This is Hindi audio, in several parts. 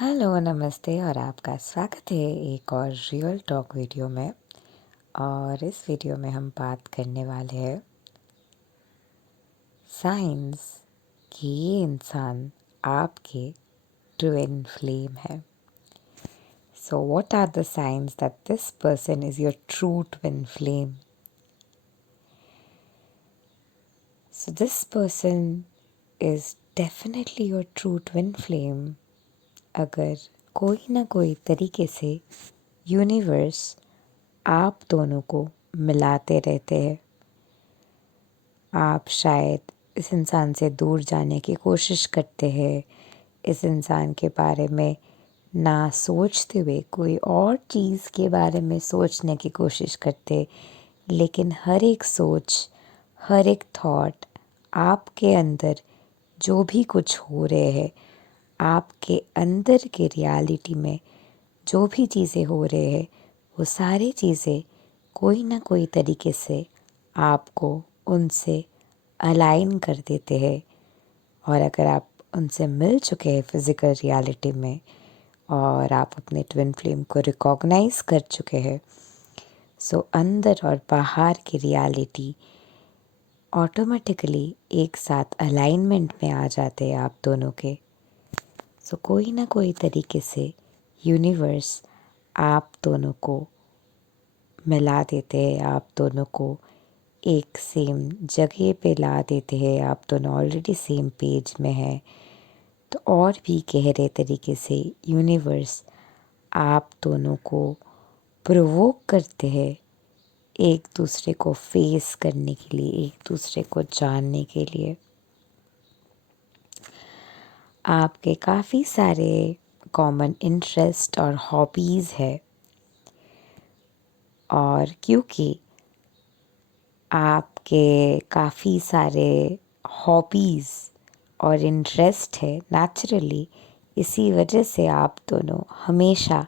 हेलो, नमस्ते और आपका स्वागत है एक और रियल टॉक वीडियो में। और इस वीडियो में हम बात करने वाले हैं साइंस कि ये इंसान आपके ट्विन फ्लेम है। So what are the science that this person is your true twin flame? So this person is definitely your true twin flame अगर कोई ना कोई तरीके से यूनिवर्स आप दोनों को मिलाते रहते हैं। आप शायद इस इंसान से दूर जाने की कोशिश करते हैं, इस इंसान के बारे में ना सोचते हुए कोई और चीज़ के बारे में सोचने की कोशिश करते, लेकिन हर एक सोच, हर एक थॉट आपके अंदर जो भी कुछ हो रहे हैं, आपके अंदर के रियलिटी में जो भी चीज़ें हो रहे हैं, वो सारी चीज़ें कोई ना कोई तरीके से आपको उनसे अलाइन कर देते हैं। और अगर आप उनसे मिल चुके हैं फिज़िकल रियलिटी में और आप अपने ट्विन फ्लेम को रिकॉग्नाइज़ कर चुके हैं, सो अंदर और बाहर की रियलिटी ऑटोमेटिकली एक साथ अलाइनमेंट में आ जाते हैं आप दोनों के। सो कोई ना कोई तरीके से यूनिवर्स आप दोनों को मिला देते हैं, आप दोनों को एक सेम जगह पे ला देते हैं, आप दोनों ऑलरेडी सेम पेज में हैं। तो और भी गहरे तरीके से यूनिवर्स आप दोनों को प्रोवोक करते हैं एक दूसरे को फेस करने के लिए, एक दूसरे को जानने के लिए। आपके काफ़ी सारे कॉमन इंटरेस्ट और हॉबीज़ है, और क्योंकि आपके काफ़ी सारे हॉबीज़ और इंटरेस्ट है, नेचुरली इसी वजह से आप दोनों हमेशा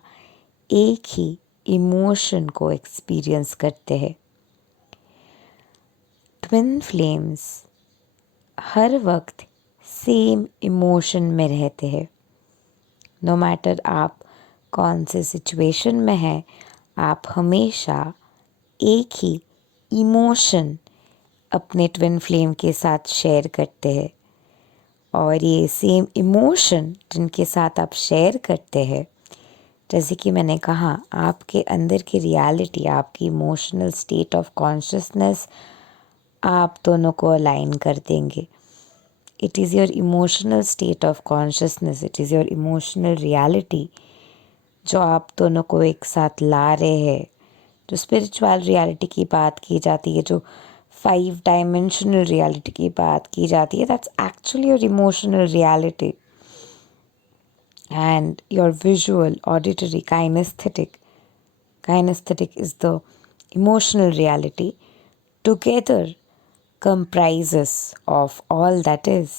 एक ही इमोशन को एक्सपीरियंस करते हैं। ट्विन फ्लेम्स हर वक्त सेम इमोशन में रहते हैं। नो मैटर आप कौन से सिचुएशन में हैं, आप हमेशा एक ही इमोशन अपने ट्विन फ्लेम के साथ शेयर करते हैं। और ये सेम इमोशन जिनके साथ आप शेयर करते हैं, जैसे कि मैंने कहा, आपके अंदर की रियलिटी, आपकी इमोशनल स्टेट ऑफ कॉन्शियसनेस आप दोनों को अलाइन कर देंगे। It is your emotional state of consciousness, it is your emotional reality जो आप दोनों को एक साथ ला रहे हैं। जो स्पिरिचुअल रियलिटी की बात की जाती है, जो 5 डायमेंशनल रियलिटी की बात की जाती है, that's actually your emotional reality. And your visual, auditory, kinesthetic is the emotional reality, together comprises of all that is.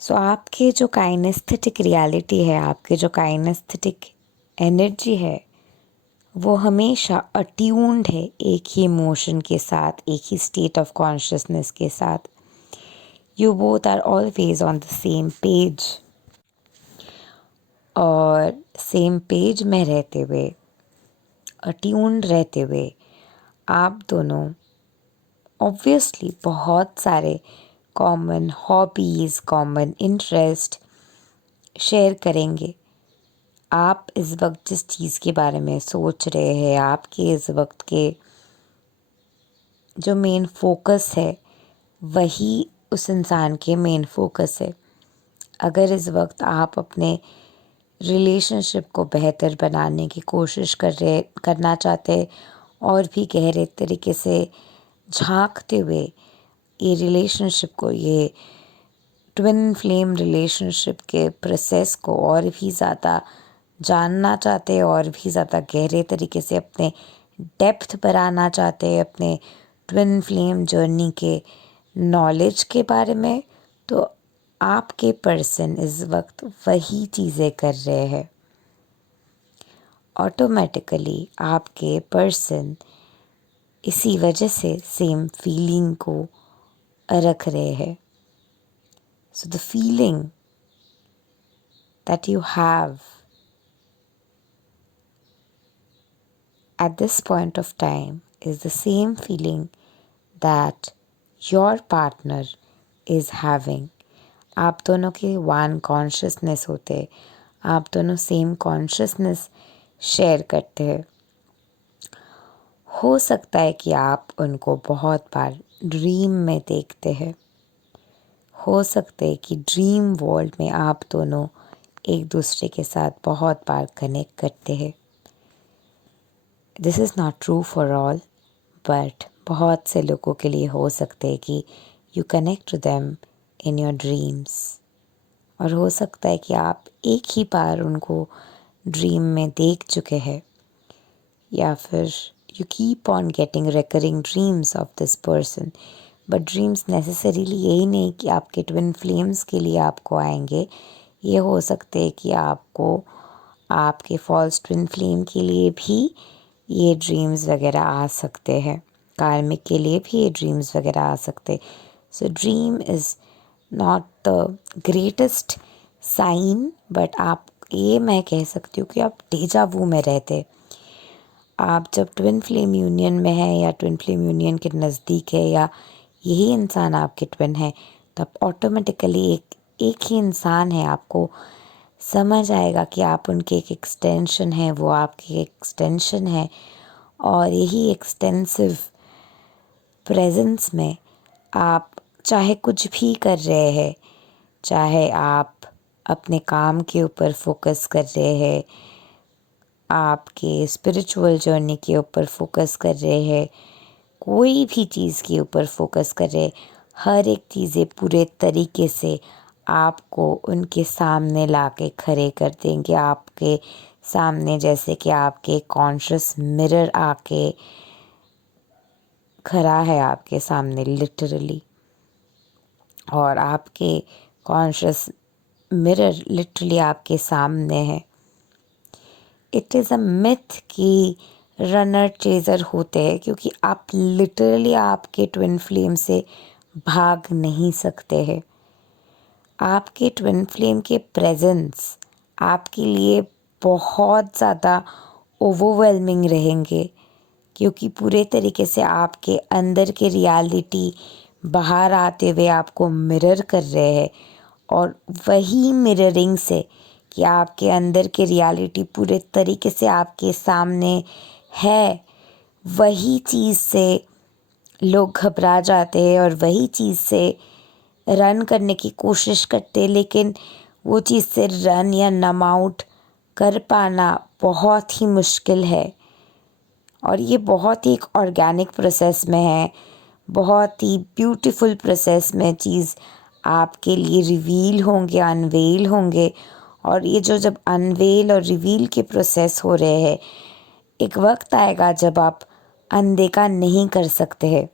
So आपके जो kinesthetic reality है, आपके जो kinesthetic energy है, वो हमेशा अट्यून्ड है एक ही इमोशन के साथ, एक ही स्टेट ऑफ कॉन्शियसनेस के साथ। You both are always on the same page. और सेम पेज में रहते हुए, अट्यून्ड रहते हुए, आप दोनों ऑब्वियसली बहुत सारे common hobbies, common interest share करेंगे। आप इस वक्त जिस चीज़ के बारे में सोच रहे हैं, आपके इस वक्त के जो मेन फोकस है, वही उस इंसान के मेन फोकस है। अगर इस वक्त आप अपने रिलेशनशिप को बेहतर बनाने की कोशिश करना चाहते, और भी गहरे तरीके से झांकते हुए ये रिलेशनशिप को, ये ट्विन फ्लेम रिलेशनशिप के प्रोसेस को और भी ज़्यादा जानना चाहते, और भी ज़्यादा गहरे तरीके से अपने डेप्थ बढ़ाना चाहते अपने ट्विन फ्लेम जर्नी के नॉलेज के बारे में, तो आपके पर्सन इस वक्त वही चीज़ें कर रहे हैं। ऑटोमेटिकली आपके पर्सन इसी वजह से सेम फीलिंग को रख रहे हैं। So the feeling that you have at this point of time is the same feeling that your partner is having. आप दोनों के वन कॉन्शियसनेस होते हैं, आप दोनों सेम कॉन्शियसनेस शेयर करते हैं। हो सकता है कि आप उनको बहुत बार ड्रीम में देखते हैं, हो सकता है कि ड्रीम वर्ल्ड में आप दोनों एक दूसरे के साथ बहुत बार कनेक्ट करते हैं। This is not true for all, but बहुत से लोगों के लिए हो सकते है कि you connect to them in your dreams, और हो सकता है कि आप एक ही बार उनको ड्रीम में देख चुके हैं, या फिर you keep on getting recurring dreams of this person, but dreams necessarily यही नहीं कि आपके ट्विन फ्लेम्स के लिए आपको आएंगे। ये हो सकते हैं कि आपको आपके फॉल्स ट्विन फ्लेम के लिए भी ये ड्रीम्स वगैरह आ सकते हैं, कार्मिक के लिए भी ये ड्रीम्स वगैरह आ सकते। So dream is not the greatest sign, but आप ये मैं कह सकती हूँ कि आप डेजा वू में रहते। आप जब ट्विन फ्लेम यूनियन में है या ट्विन फ्लेम यूनियन के नज़दीक है या यही इंसान आपके ट्विन है, तब ऑटोमेटिकली एक ही इंसान है, आपको समझ आएगा कि आप उनके एक एक्सटेंशन है, वो आपके एक्सटेंशन है। और यही एक्सटेंसिव प्रेजेंस में आप चाहे कुछ भी कर रहे हैं, चाहे आप अपने काम के ऊपर फोकस कर रहे हैं, आपके स्पिरिचुअल जर्नी के ऊपर फोकस कर रहे हैं, कोई भी चीज़ के ऊपर फोकस कर रहे, हर एक चीज़ें पूरे तरीके से आपको उनके सामने ला के खड़े कर देंगे, आपके सामने, जैसे कि आपके कॉन्शियस मिरर आके खड़ा है आपके सामने लिटरली, और आपके कॉन्शियस मिरर लिटरली आपके सामने है। इट इज़ अ मिथ कि रनर चेज़र होते हैं, क्योंकि आप लिटरली आपके ट्विन फ्लेम से भाग नहीं सकते हैं। आपके ट्विन फ्लेम के प्रेजेंस आपके लिए बहुत ज़्यादा ओवरवेलमिंग रहेंगे, क्योंकि पूरे तरीके से आपके अंदर के रियलिटी बाहर आते हुए आपको मिरर कर रहे हैं, और वही मिररिंग से कि आपके अंदर के रियलिटी पूरे तरीके से आपके सामने है, वही चीज़ से लोग घबरा जाते हैं और वही चीज़ से रन करने की कोशिश करते, लेकिन वो चीज़ से रन या नम आउट कर पाना बहुत ही मुश्किल है। और ये बहुत ही एक ऑर्गेनिक प्रोसेस में है, बहुत ही ब्यूटीफुल प्रोसेस में चीज़ आपके लिए रिवील होंगे, अनवेल होंगे। और ये जो जब अनवेल और रिवील के प्रोसेस हो रहे हैं, एक वक्त आएगा जब आप अनदेखा नहीं कर सकते हैं,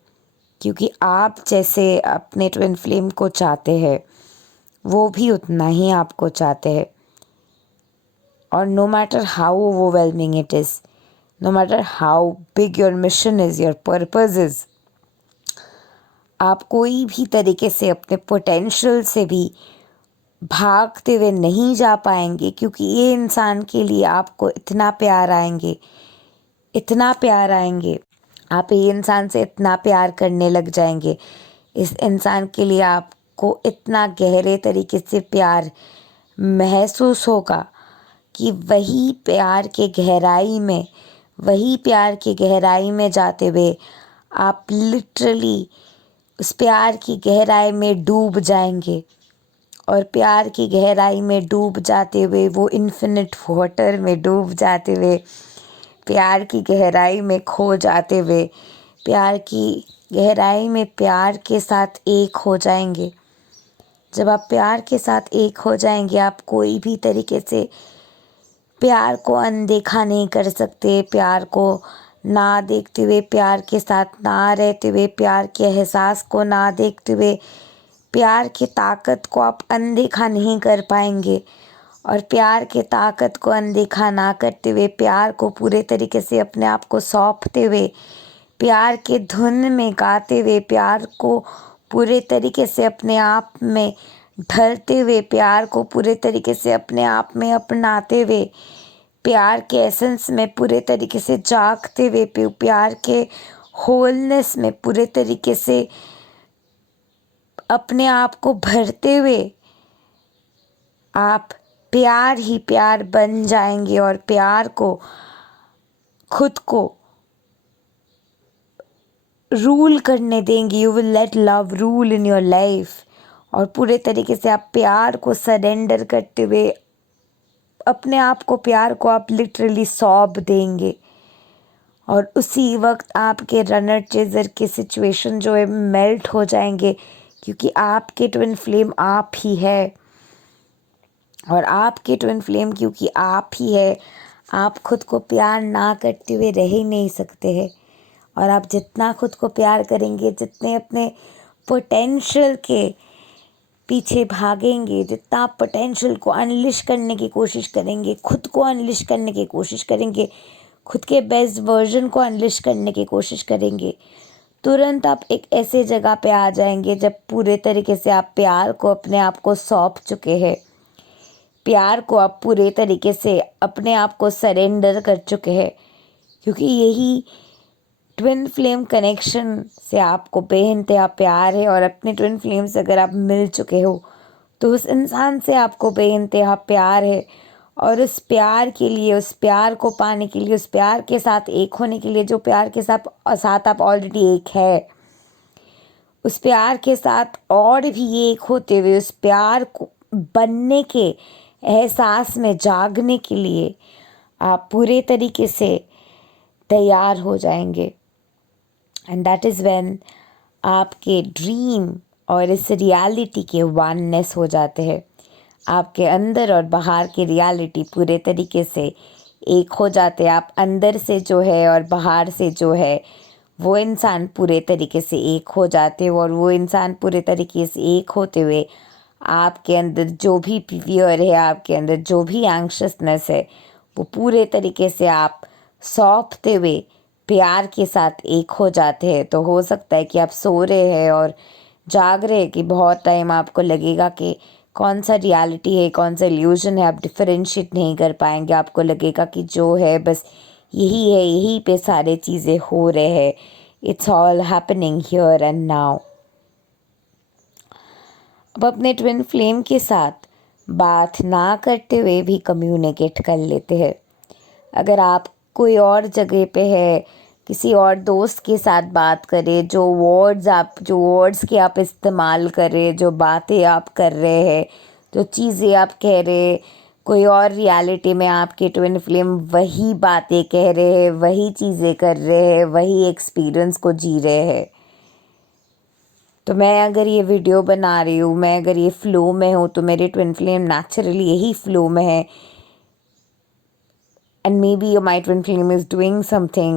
क्योंकि आप जैसे अपने ट्विन फ्लेम को चाहते हैं, वो भी उतना ही आपको चाहते हैं। और no matter how overwhelming it is, no matter how big your mission is, your purpose is, आप कोई भी तरीके से अपने पोटेंशियल से भी भागते हुए नहीं जा पाएंगे, क्योंकि ये इंसान के लिए आपको इतना प्यार आएंगे, इतना प्यार आएंगे, आप ये इंसान से इतना प्यार करने लग जाएंगे, इस इंसान के लिए आपको इतना गहरे तरीके से प्यार महसूस होगा कि वही प्यार के गहराई में, वही प्यार की गहराई में जाते हुए आप लिटरली उस प्यार की गहराई में डूब जाएंगे। और प्यार की गहराई में डूब जाते हुए, वो इन्फिनिट वाटर में डूब जाते हुए, प्यार की गहराई में खो जाते हुए, प्यार की गहराई में प्यार के साथ एक हो जाएंगे। जब आप प्यार के साथ एक हो जाएंगे, आप कोई भी तरीके से प्यार को अनदेखा नहीं कर सकते, प्यार को ना देखते हुए, प्यार के साथ ना रहते हुए, प्यार के एहसास को ना देखते हुए, प्यार की ताकत को आप अनदेखा नहीं कर पाएंगे। और प्यार के ताकत को अनदेखा ना करते हुए, प्यार को पूरे तरीके से अपने आप को सौंपते हुए, प्यार के धुन में गाते हुए, प्यार को पूरे तरीके से अपने आप में ढलते हुए, प्यार को पूरे तरीके से अपने आप में अपनाते हुए, प्यार के एसेंस में पूरे तरीके से जागते हुए, प्यार के होलनेस में पूरे तरीके से अपने आप को भरते हुए आप प्यार ही प्यार बन जाएंगे और प्यार को, खुद को रूल करने देंगे। You will let love rule in your life और पूरे तरीके से आप प्यार को सरेंडर करते हुए अपने आप को, प्यार को आप लिटरली सौंप देंगे और उसी वक्त आपके रनर चेजर के सिचुएशन जो है मेल्ट हो जाएंगे, क्योंकि आपके ट्विन फ्लेम आप ही है और आपके ट्विन फ्लेम क्योंकि आप ही है, आप खुद को प्यार ना करते हुए रह ही नहीं सकते हैं। और आप जितना खुद को प्यार करेंगे, जितने अपने पोटेंशियल के पीछे भागेंगे, जितना आप पोटेंशियल को अनलिश करने की कोशिश करेंगे, खुद को अनलिश करने की कोशिश करेंगे, खुद के बेस्ट वर्जन को अनलिश करने की कोशिश करेंगे, तुरंत आप एक ऐसे जगह पे आ जाएंगे जब पूरे तरीके से आप प्यार को, अपने आप को सौंप चुके हैं, प्यार को आप पूरे तरीके से अपने आप को सरेंडर कर चुके हैं। क्योंकि यही ट्विन फ्लेम कनेक्शन से आपको बेइंतहा प्यार है और अपने ट्विन फ्लेम से अगर आप मिल चुके हो तो उस इंसान से आपको बेइंतहा प्यार है और उस प्यार के लिए, उस प्यार को पाने के लिए, उस प्यार के साथ एक होने के लिए, जो प्यार के साथ आप ऑलरेडी एक है, उस प्यार के साथ और भी एक होते हुए उस प्यार को बनने के एहसास में जागने के लिए आप पूरे तरीके से तैयार हो जाएंगे। एंड दैट इज़ व्हेन आपके ड्रीम और इस रियलिटी के वननेस हो जाते हैं। आपके अंदर और बाहर की रियलिटी पूरे तरीके से एक हो जाते हैं। आप अंदर से जो है और बाहर से जो है वो इंसान पूरे तरीके से एक हो जाते हैं और वो इंसान पूरे तरीके से एक होते हुए आपके अंदर जो भी फियर है, आपके अंदर जो भी एंग्शियसनेस है, वो पूरे तरीके से आप सौंपते हुए प्यार के साथ एक हो जाते हैं। तो हो सकता है कि आप सो रहे हैं और जाग रहे हैं कि बहुत टाइम आपको लगेगा कि कौन सा रियलिटी है, कौन सा इल्यूजन है, आप डिफरेंशिएट नहीं कर पाएंगे। आपको लगेगा कि जो है बस यही है, यही पे सारे चीज़ें हो रहे हैं, it's all happening here and now. अब अपने ट्विन फ्लेम के साथ बात ना करते हुए भी कम्युनिकेट कर लेते हैं। अगर आप कोई और जगह पे है, किसी और दोस्त के साथ बात करें, जो वर्ड्स के आप इस्तेमाल करें, जो बातें आप कर रहे हैं, जो चीज़ें आप कह रहे हैं, कोई और रियलिटी में आपके ट्विन फ्लेम वही बातें कह रहे हैं, वही चीज़ें कर रहे हैं, वही एक्सपीरियंस को जी रहे हैं। तो मैं अगर ये वीडियो बना रही हूँ, मैं अगर ये फ्लो में हूँ, तो मेरे ट्विन फ्लेम नेचुरली यही फ्लो में है। And maybe my twin flame is doing something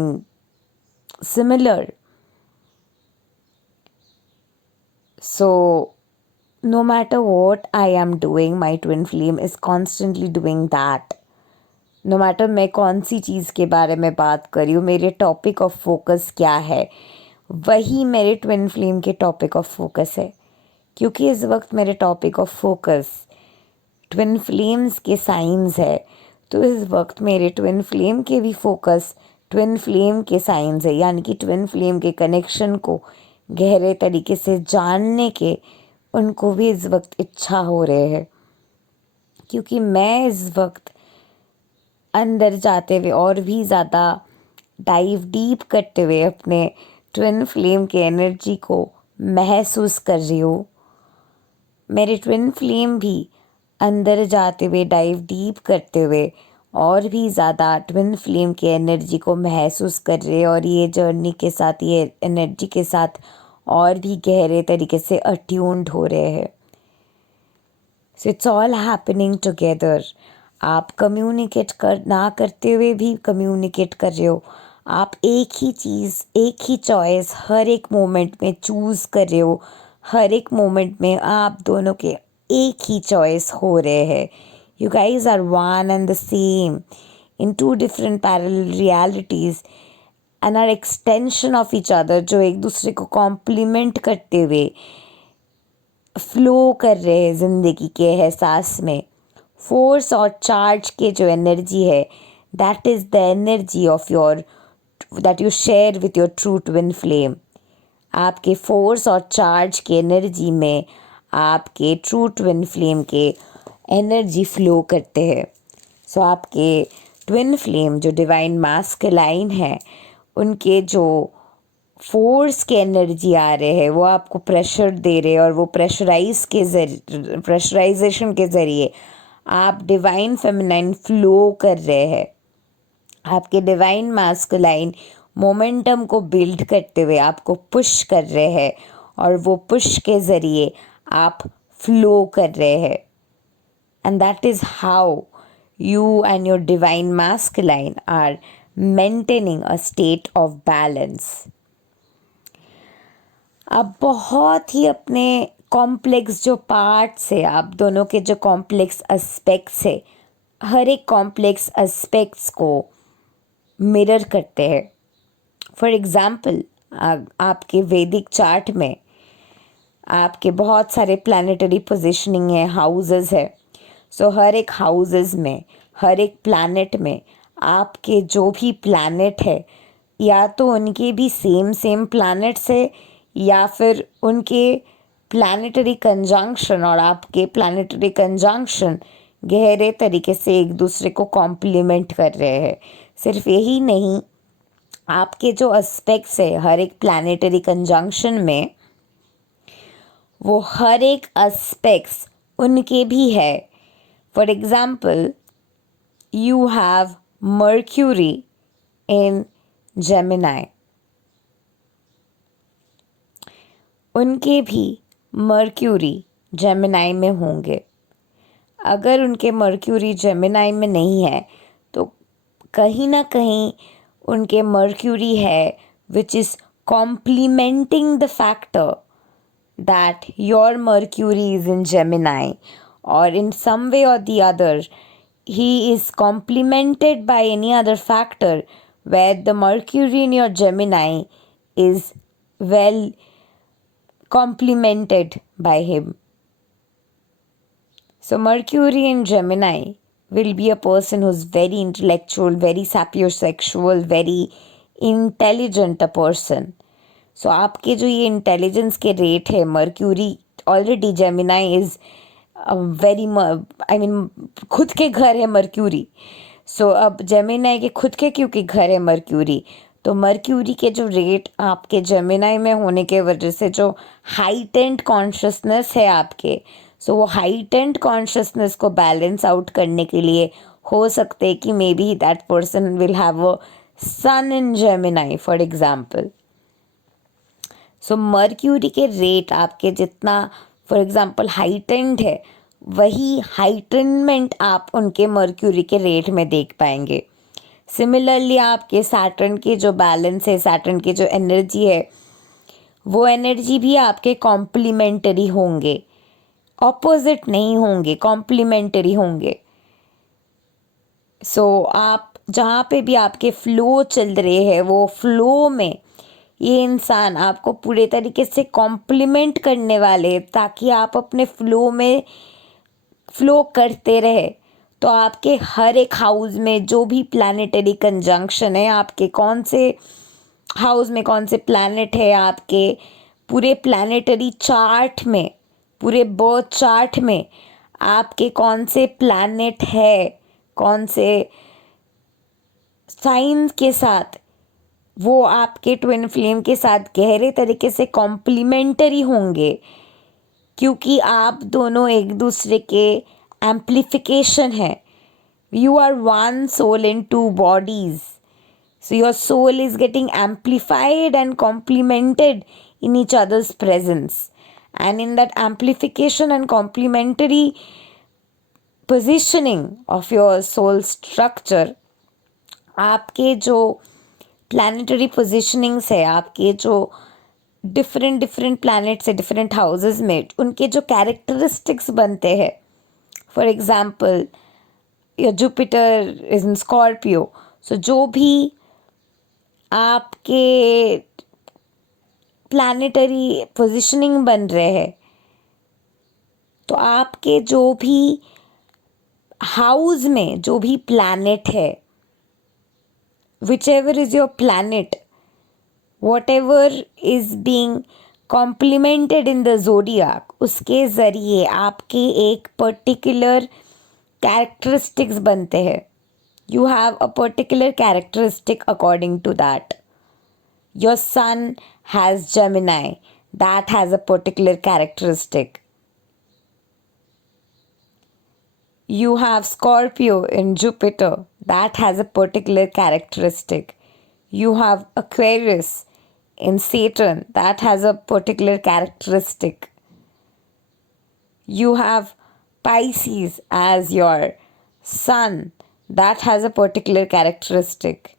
similar. So no matter what I am doing, my twin flame is constantly doing that. No matter मैं कौन सी चीज़ के बारे में बात कर रही हूँ, मेरे टॉपिक ऑफ फोकस क्या है, वही मेरे ट्विन फ्लेम के टॉपिक ऑफ फोकस है। क्योंकि इस वक्त मेरे topic of focus twin flames के साइंस है, तो इस वक्त मेरे ट्विन फ्लेम के भी फोकस ट्विन फ्लेम के साइंस है, यानी कि ट्विन फ्लेम के कनेक्शन को गहरे तरीके से जानने के उनको भी इस वक्त इच्छा हो रहे हैं। क्योंकि मैं इस वक्त अंदर जाते हुए और भी ज़्यादा डाइव डीप करते हुए अपने ट्विन फ्लेम के एनर्जी को महसूस कर रही हूँ। मेरे ट्विन फ्लेम भी अंदर जाते हुए, डाइव डीप करते हुए और भी ज़्यादा ट्विन फ्लेम के एनर्जी को महसूस कर रहे हैं और ये जर्नी के साथ, ये एनर्जी के साथ और भी गहरे तरीके से अट्यून्ड हो रहे हैं। So it's all happening together. आप कम्युनिकेट ना करते हुए भी कम्युनिकेट कर रहे हो। आप एक ही चीज़, एक ही चॉइस हर एक मोमेंट में चूज़ कर रहे हो। हर एक मोमेंट में आप दोनों के एक ही चॉइस हो रहे हैं। You guys are one and the same in two different parallel realities and are extension of each other, जो एक दूसरे को कॉम्प्लीमेंट करते हुए फ्लो कर रहे हैं ज़िंदगी के एहसास में। फोर्स और चार्ज के जो एनर्जी है, that is the energy of your that you share with your true twin flame. आपके फोर्स और चार्ज के एनर्जी में आपके ट्रू ट्विन फ्लेम के एनर्जी फ्लो करते हैं। सो आपके ट्विन फ्लेम जो डिवाइन मास्कुलाइन है, उनके जो फोर्स के एनर्जी आ रहे हैं वो आपको प्रेशर दे रहे हैं, और वो प्रेशराइजेशन के ज़रिए आप डिवाइन फेमिनाइन फ्लो कर रहे हैं। आपके डिवाइन मास्कुलाइन मोमेंटम को बिल्ड करते हुए आपको पुश कर रहे हैं, और वो पुश के ज़रिए आप फ्लो कर रहे हैं। And that is how you and your divine masculine are maintaining a state of balance। अब बहुत ही अपने कॉम्प्लेक्स जो पार्ट्स है, आप दोनों के जो कॉम्प्लेक्स एस्पेक्ट्स है, हर एक कॉम्प्लेक्स एस्पेक्ट्स को मिरर करते हैं। फॉर एग्ज़ाम्पल, आपके वैदिक चार्ट में आपके बहुत सारे प्लानिटरी पोजिशनिंग है, हाउसेस है। सो हर एक हाउसेस में, हर एक प्लैनेट में आपके जो भी प्लैनेट है, या तो उनके भी सेम प्लैनेट्स है, या फिर उनके प्लैनेटरी कंजंक्शन और आपके प्लैनेटरी कंजंक्शन गहरे तरीके से एक दूसरे को कॉम्प्लीमेंट कर रहे हैं। सिर्फ यही नहीं, आपके जो एस्पेक्ट्स है हर एक प्लैनेटरी कंजंक्शन में, वो हर एक एस्पेक्ट्स उनके भी है। For example, you have Mercury in Gemini, उनके भी मर्क्यूरी जेमिनाई में होंगे। अगर उनके मर्क्यूरी जेमिनाई में नहीं है तो कहीं ना कहीं उनके मर्क्यूरी है which is complementing the factor that your Mercury is in Gemini, or in some way or the other he is complemented by any other factor where the Mercury in your Gemini is well complemented by him. So Mercury in Gemini will be a person who's very intellectual, very sapiosexual, very intelligent a person. सो आपके जो ये इंटेलिजेंस के रेट है, mercury already Gemini is very खुद के घर है मर्क्यूरी। सो अब जेमिनाई के खुद के क्योंकि घर है मर्क्यूरी, तो मर्क्यूरी के जो रेट आपके जेमिनाई में होने के वजह से जो हाइटेंड कॉन्शियसनेस है आपके, सो वो हाइटेंड कॉन्शियसनेस को बैलेंस आउट करने के लिए हो सकते हैं कि may be that person will have a sun in Gemini for example. So Mercury के रेट आपके जितना फॉर एग्ज़ाम्पल हाइटेंड है, वही हाइटनमेंट आप उनके मर्क्यूरी के रेट में देख पाएंगे। सिमिलरली आपके सैटर्न के जो बैलेंस है, सैटर्न की जो एनर्जी है, वो एनर्जी भी आपके कॉम्प्लीमेंटरी होंगे, ऑपोजिट नहीं होंगे, कॉम्प्लीमेंटरी होंगे। सो आप जहाँ पे भी आपके फ्लो चल रहे हैं, वो फ्लो में ये इंसान आपको पूरे तरीके से कॉम्प्लीमेंट करने वाले, ताकि आप अपने फ्लो में फ्लो करते रहे। तो आपके हर एक हाउस में जो भी प्लानिटरी कंजंक्शन है, आपके कौन से हाउस में कौन से प्लैनेट है, आपके पूरे प्लानिटरी चार्ट में, पूरे बर्थ चार्ट में आपके कौन से प्लैनेट है, कौन से साइन के साथ, वो आपके ट्विन फ्लेम के साथ गहरे तरीके से कॉम्प्लीमेंटरी होंगे, क्योंकि आप दोनों एक दूसरे के एम्प्लीफिकेशन है। You are one soul in two bodies, so your soul is getting amplified and complemented in each other's presence, and in that amplification and complementary positioning of your soul structure, आपके जो प्लानिटरी पोजिशनिंग्स है, आपके जो डिफरेंट प्लैनेट्स है डिफरेंट हाउसेस में, उनके जो कैरेक्टरिस्टिक्स बनते हैं। For example, your Jupiter is in Scorpio, so जो भी आपके प्लानिटरी पोजिशनिंग बन रहे हैं, तो आपके जो भी हाउस में जो भी प्लैनेट है, which ever is your planet, what ever is being complimented in the जोडियाक, उसके ज़रिए आपके एक पर्टिकुलर कैरेक्टरिस्टिक्स बनते हैं. You have a particular characteristic according to that. Your sun has Gemini, that has a particular characteristic. You have Scorpio in Jupiter, that has a particular characteristic. You have Aquarius in Saturn, that has a particular characteristic. You have Pisces as your sun, that has a particular characteristic.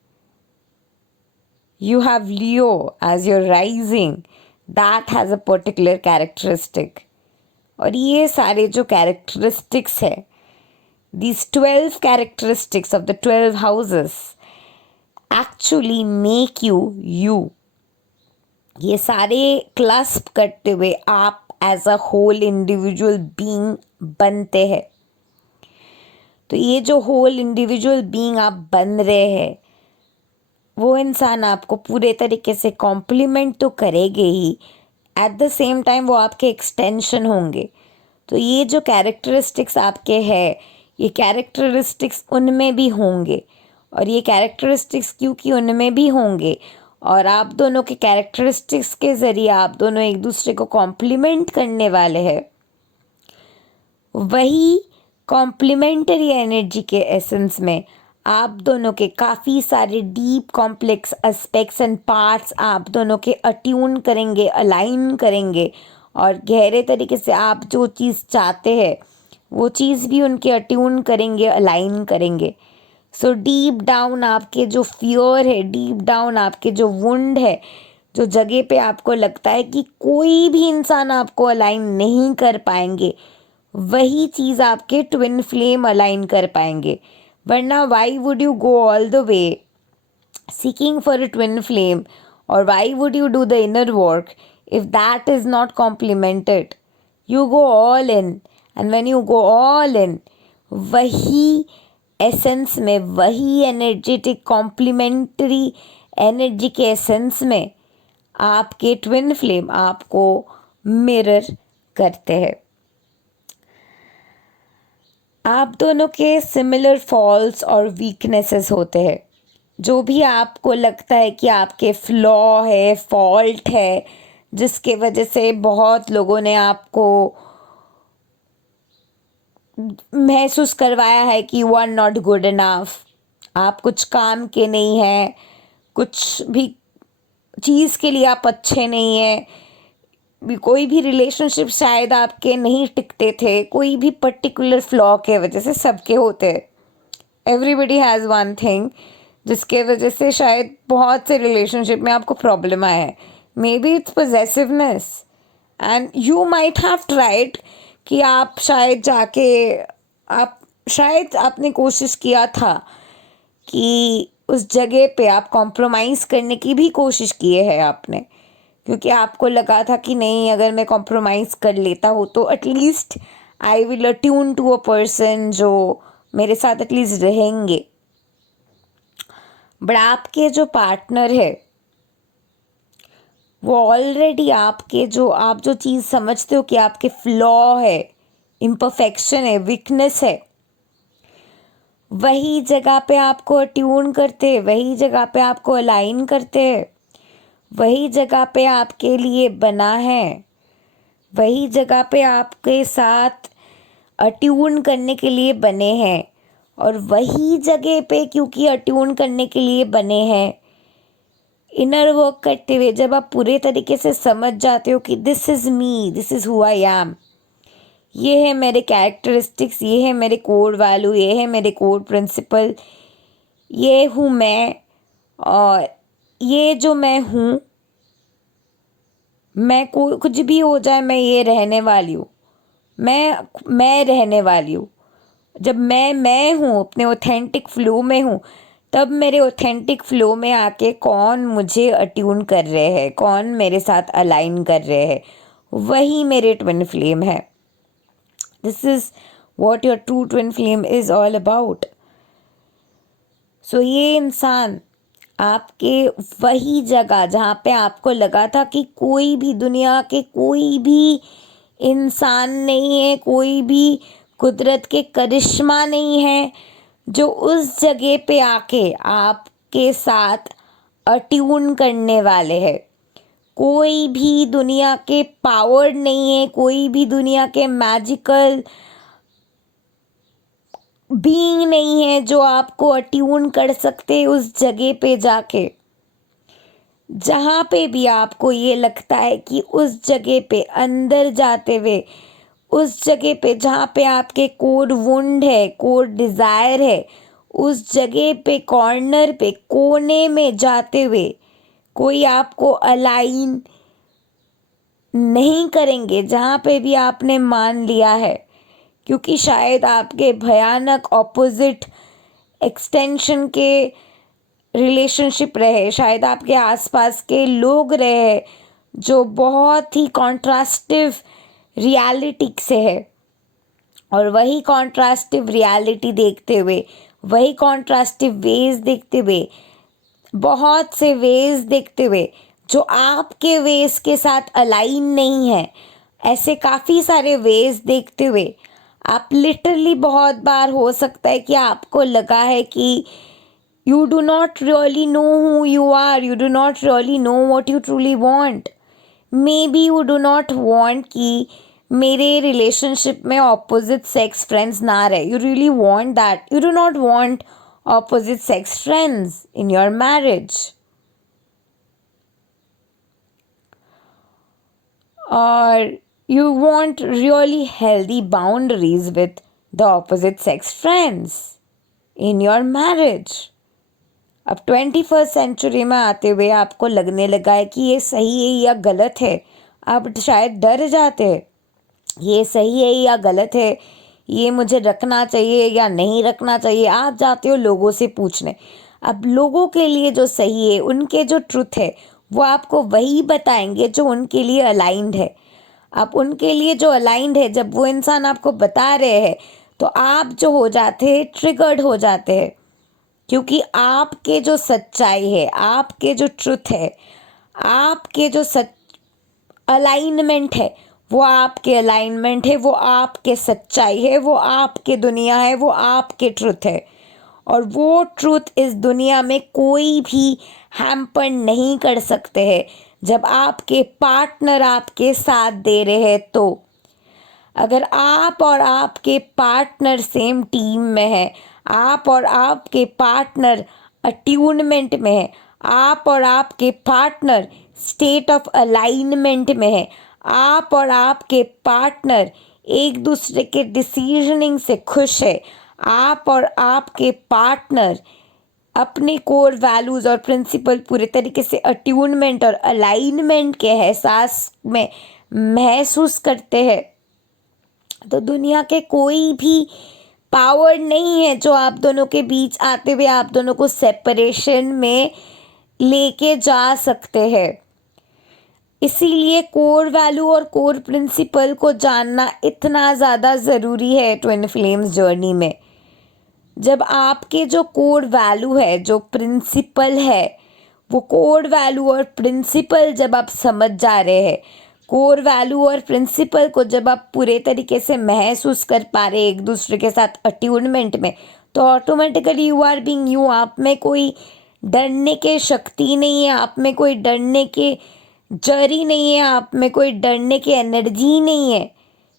You have Leo as your rising, that has a particular characteristic. और ये सारे जो characteristics है, these 12 characteristics of the 12 houses actually make you you. ये सारे क्लस्प करते हुए आप as a whole individual being बनते हैं. तो ये जो होल इंडिविजुअल बीइंग आप बन रहे हैं, वो इंसान आपको पूरे तरीके से कॉम्प्लीमेंट तो करेंगे ही, एट द सेम टाइम वो आपके एक्सटेंशन होंगे. तो ये जो कैरेक्टरिस्टिक्स आपके हैं, ये कैरेक्टरिस्टिक्स उनमें भी होंगे. और ये कैरेक्टरिस्टिक्स क्योंकि उनमें भी होंगे और आप दोनों के कैरेक्टरिस्टिक्स के ज़रिए आप दोनों एक दूसरे को कॉम्प्लीमेंट करने वाले हैं, वही कॉम्प्लीमेंटरी एनर्जी के एसेंस में आप दोनों के काफ़ी सारे deep complex aspects and parts आप दोनों के अट्यून करेंगे, अलाइन करेंगे और गहरे तरीके से आप जो चीज़ चाहते हैं वो चीज़ भी उनके अट्यून करेंगे, अलाइन करेंगे. सो डीप डाउन आपके जो फियर है, डीप डाउन आपके जो वुंड है, जो जगह पे आपको लगता है कि कोई भी इंसान आपको अलाइन नहीं कर पाएंगे, वही चीज़ आपके ट्विन फ्लेम अलाइन कर पाएंगे. वरना why would you go all the way seeking for a twin flame, और why would you do the inner work if that is not complemented. You go all in, and when you go all in, वही एसेंस में, वही एनर्जेटिक कॉम्प्लीमेंटरी एनर्जी के एसेंस में आपके ट्विन फ्लेम आपको मिरर करते हैं. आप दोनों के सिमिलर फॉल्स और वीकनेसेस होते हैं. जो भी आपको लगता है कि आपके फ्लॉ है, फॉल्ट है, जिसके वजह से बहुत लोगों ने आपको महसूस करवाया है कि you are not good enough, आप कुछ काम के नहीं हैं, कुछ भी चीज़ के लिए आप अच्छे नहीं हैं, कोई भी रिलेशनशिप शायद आपके नहीं टिकते थे, कोई भी पर्टिकुलर फ्लॉ के वजह से. सबके होते हैं, एवरीबडी हैज़ वन थिंग जिसके वजह से शायद बहुत से रिलेशनशिप में आपको प्रॉब्लम आया है. May be it's possessiveness, and you might have tried कि आप शायद जाके आप शायद आपने कोशिश किया था कि उस जगह पे आप कॉम्प्रोमाइज़ करने की भी कोशिश किए है आपने, क्योंकि आपको लगा था कि नहीं, अगर मैं कॉम्प्रोमाइज़ कर लेता हूँ तो at least I will attune to a person जो मेरे साथ एटलीस्ट रहेंगे. बट आपके जो पार्टनर है वो ऑलरेडी आपके जो आप जो चीज़ समझते हो कि आपके फ्लॉ है, इम्परफेक्शन है, वीकनेस है, वही जगह पे आपको अट्यून करते हैं, वही जगह पे आपको अलाइन करते हैं, वही जगह पे आपके लिए बना है, वही जगह पे आपके साथ अट्यून करने के लिए बने हैं. और वही जगह पे क्योंकि अट्यून करने के लिए बने हैं, इनर वर्क करते हुए जब आप पूरे तरीके से समझ जाते हो कि this is me, this is who I am, ये है मेरे कैरेक्टरिस्टिक्स, ये है मेरे कोड वैल्यू, ये है मेरे कोड प्रिंसिपल, ये हूँ मैं, और ये जो मैं हूँ, मैं कुछ भी हो जाए मैं ये रहने वाली हूँ, मैं रहने वाली हूँ. जब मैं हूँ, अपने ऑथेंटिक फ्लो में हूँ, तब मेरे ऑथेंटिक फ्लो में आके कौन मुझे अट्यून कर रहे हैं, कौन मेरे साथ अलाइन कर रहे हैं, वही मेरे ट्विन फ्लेम है. This is what your true twin flame is all about. So ये इंसान आपके वही जगह जहाँ पे आपको लगा था कि कोई भी दुनिया के कोई भी इंसान नहीं है, कोई भी कुदरत के करिश्मा नहीं है जो उस जगह पे आके आपके साथ अट्यून करने वाले हैं. कोई भी दुनिया के पावर नहीं है, कोई भी दुनिया के मैजिकल बीइंग नहीं है जो आपको अट्यून कर सकते उस जगह पे जाके. जहाँ पे भी आपको ये लगता है कि उस जगह पे अंदर जाते हुए, उस जगह पे जहाँ पे आपके कोर वुंड है, कोर डिज़ायर है, उस जगह पे कॉर्नर पे कोने में जाते हुए कोई आपको अलाइन नहीं करेंगे जहाँ पे भी आपने मान लिया है, क्योंकि शायद आपके भयानक ऑपोजिट एक्सटेंशन के रिलेशनशिप रहे, शायद आपके आसपास के लोग रहे जो बहुत ही कॉन्ट्रास्टिव रियलिटी से है. और वही कॉन्ट्रास्टिव रियलिटी देखते हुए, वही कॉन्ट्रास्टिव वेज देखते हुए, बहुत से वेज देखते हुए जो आपके वेज के साथ अलाइन नहीं है, ऐसे काफ़ी सारे वेज देखते हुए आप लिटरली बहुत बार हो सकता है कि आपको लगा है कि you do not really know who you are, you do not really know what you truly want. Maybe you do not want कि मेरे रिलेशनशिप में ऑपोजिट सेक्स फ्रेंड्स ना रहे. You really want that. You do not want opposite sex friends in your marriage. Or you want really healthy boundaries with the opposite sex friends in your marriage. अब 21st सेंचुरी में आते हुए आपको लगने लगा है कि ये सही है या गलत है. आप शायद डर जाते हैं, ये सही है या गलत है, ये मुझे रखना चाहिए या नहीं रखना चाहिए. आप जाते हो लोगों से पूछने. अब लोगों के लिए जो सही है, उनके जो ट्रुथ है, वो आपको वही बताएंगे जो उनके लिए अलाइंड है. आप उनके लिए जो अलाइंड है, जब वो इंसान आपको बता रहे हैं तो आप जो हो जाते हैं, ट्रिगर्ड हो जाते हैं, क्योंकि आपके जो सच्चाई है, आपके जो ट्रुथ है, आपके जो अलाइनमेंट है, वो आपके अलाइनमेंट है, वो आपके सच्चाई है, वो आपके दुनिया है, वो आपके ट्रुथ है. और वो ट्रुथ इस दुनिया में कोई भी हैम्पर नहीं कर सकते हैं जब आपके पार्टनर आपके साथ दे रहे हैं. तो अगर आप और आपके पार्टनर सेम टीम में है, आप और आपके पार्टनर अट्यूनमेंट में है, आप और आपके पार्टनर स्टेट ऑफ अलाइनमेंट में है, आप और आपके पार्टनर एक दूसरे के डिसीजनिंग से खुश है, आप और आपके पार्टनर अपने कोर वैल्यूज़ और प्रिंसिपल पूरे तरीके से अट्यूनमेंट और अलाइनमेंट के एहसास में महसूस करते हैं, तो दुनिया के कोई भी पावर नहीं है जो आप दोनों के बीच आते हुए आप दोनों को सेपरेशन में लेके जा सकते हैं. इसीलिए कोर वैल्यू और कोर प्रिंसिपल को जानना इतना ज़्यादा ज़रूरी है ट्विन फ्लेम्स जर्नी में. जब आपके जो कोर वैल्यू है, जो प्रिंसिपल है, वो कोर वैल्यू और प्रिंसिपल जब आप समझ जा रहे हैं, कोर वैल्यू और प्रिंसिपल को जब आप पूरे तरीके से महसूस कर पा रहे एक दूसरे के साथ अट्यूनमेंट में, तो automatically you are being you. आप में कोई डरने के शक्ति नहीं है, आप में कोई डरने के जरी नहीं है, आप में कोई डरने की एनर्जी नहीं है,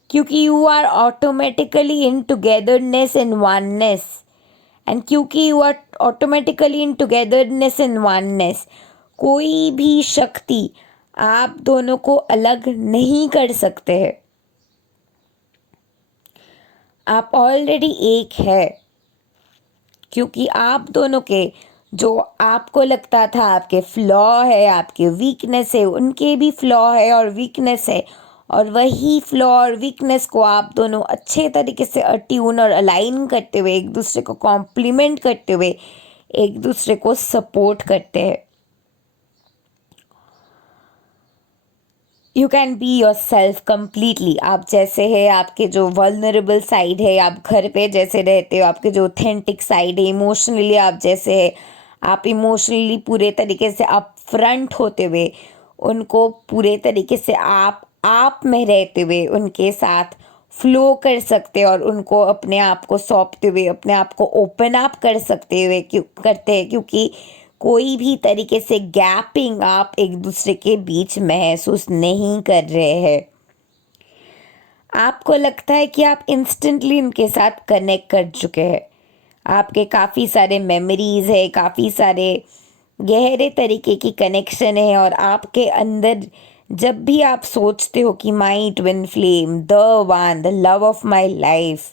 क्योंकि you are automatically in togetherness in oneness. And क्योंकि you are automatically in togetherness in oneness, कोई भी शक्ति आप दोनों को अलग नहीं कर सकते हैं. आप ऑलरेडी एक है, क्योंकि आप दोनों के जो आपको लगता था आपके फ्लॉ है, आपके वीकनेस है, उनके भी फ्लॉ है और वीकनेस है. और वही फ्लॉ और वीकनेस को आप दोनों अच्छे तरीके से अट्यून और अलाइन करते हुए, एक दूसरे को कॉम्प्लीमेंट करते हुए, एक दूसरे को सपोर्ट करते हैं. You can be your self completely. आप जैसे है, आपके जो वल्नरेबल साइड है, आप घर पे जैसे रहते हो, आपके जो ऑथेंटिक साइड है, इमोशनली आप जैसे है, आप इमोशनली पूरे तरीके से अप फ्रंट होते हुए उनको पूरे तरीके से आप में रहते हुए उनके साथ फ्लो कर सकते हैं और उनको अपने आप को सौंपते हुए अपने आप को ओपन अप कर सकते हुए क्यों करते हैं, क्योंकि कोई भी तरीके से गैपिंग आप एक दूसरे के बीच महसूस नहीं कर रहे हैं। आपको लगता है कि आप इंस्टेंटली उनके साथ कनेक्ट कर चुके हैं। आपके काफ़ी सारे मेमोरीज है, काफ़ी सारे गहरे तरीके की कनेक्शन है, और आपके अंदर जब भी आप सोचते हो कि my twin flame, the one, the love of my life,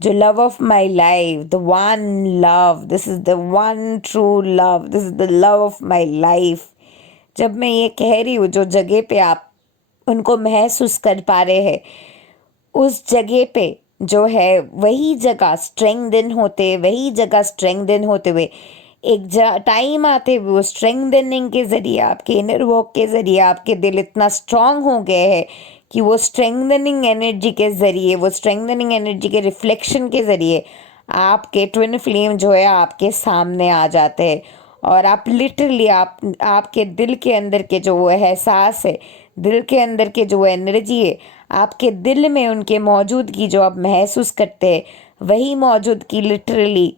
जो love of my life, the one love, this is the one true love, this is the love of my life, जब मैं ये कह रही हूँ, जो जगह पे आप उनको महसूस कर पा रहे हैं, उस जगह पे जो है वही जगह स्ट्रेंथन होते, वही जगह स्ट्रेंथन होते हुए एक टाइम आते हुए वो स्ट्रेंथनिंग के ज़रिए, आपके इनर वर्क के ज़रिए आपके दिल इतना स्ट्रांग हो गए हैं कि वो स्ट्रेंथनिंग एनर्जी के ज़रिए, वो स्ट्रेंथनिंग एनर्जी के रिफ्लेक्शन के ज़रिए आपके ट्विन फ्लेम जो है आपके सामने आ जाते हैं, और आप लिटरली आपके दिल के अंदर के जो वो एहसास है, दिल के अंदर के जो एनर्जी है, आपके दिल में उनके मौजूदगी जो आप महसूस करते हैं, वही मौजूदगी लिटरली